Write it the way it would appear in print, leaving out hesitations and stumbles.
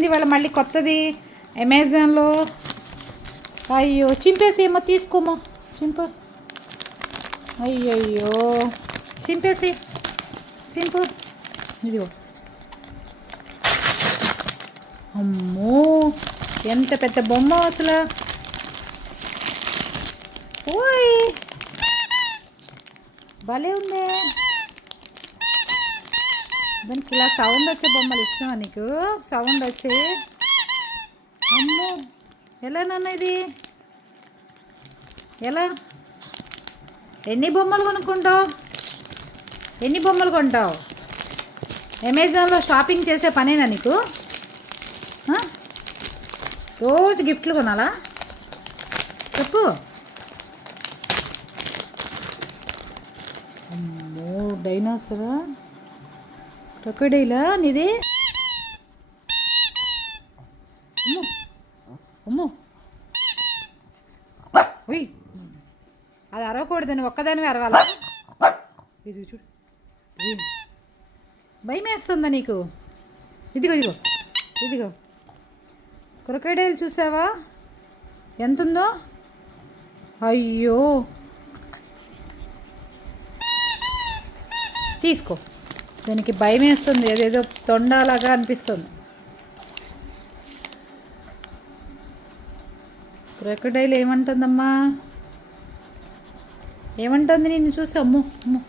వాళ్ళ మళ్ళీ కొత్తది అమెజాన్లో. అయ్యో చింపేసి ఏమో తీసుకోమో చింపు. అయ్యయ్యో చింపేసి చింపు. ఇదిగో అమ్మో ఎంత పెద్ద బొమ్మ అసలు. ఓయ్ భలే ఉందే. దానికి ఇలా సౌండ్ వచ్చే బొమ్మలు ఇష్టమా నీకు? సౌండ్ వచ్చే. అమ్మో ఎలా నాన్న ఇది? ఎలా? ఎన్ని బొమ్మలు కొనుక్కుంటావు? ఎన్ని బొమ్మలు కొంటావు? అమెజాన్లో షాపింగ్ చేసే పనేనా నీకు? రోజు గిఫ్ట్లు కొనాలా? చెప్పు. అమ్మో డైనోసరా? క్రొకడైలా నీది? అమ్మో అమ్మో ఓయ్ అది అరవకూడదు, నువ్వు ఒక్కదానివి అరవాలా? ఇది చూడు, భయం వేస్తుందా నీకు? ఇదిగో ఇదిగో ఇదిగో క్రొకడైల్ చూసావా ఎంతుందో? అయ్యో తీసుకో. దానికి భయం వేస్తుంది, ఏదేదో తొండాలాగా అనిపిస్తుంది. క్రొకడైల్ ఏమంటుందమ్మా? ఏమంటుంది నిన్ను చూసి? అమ్మో అమ్మో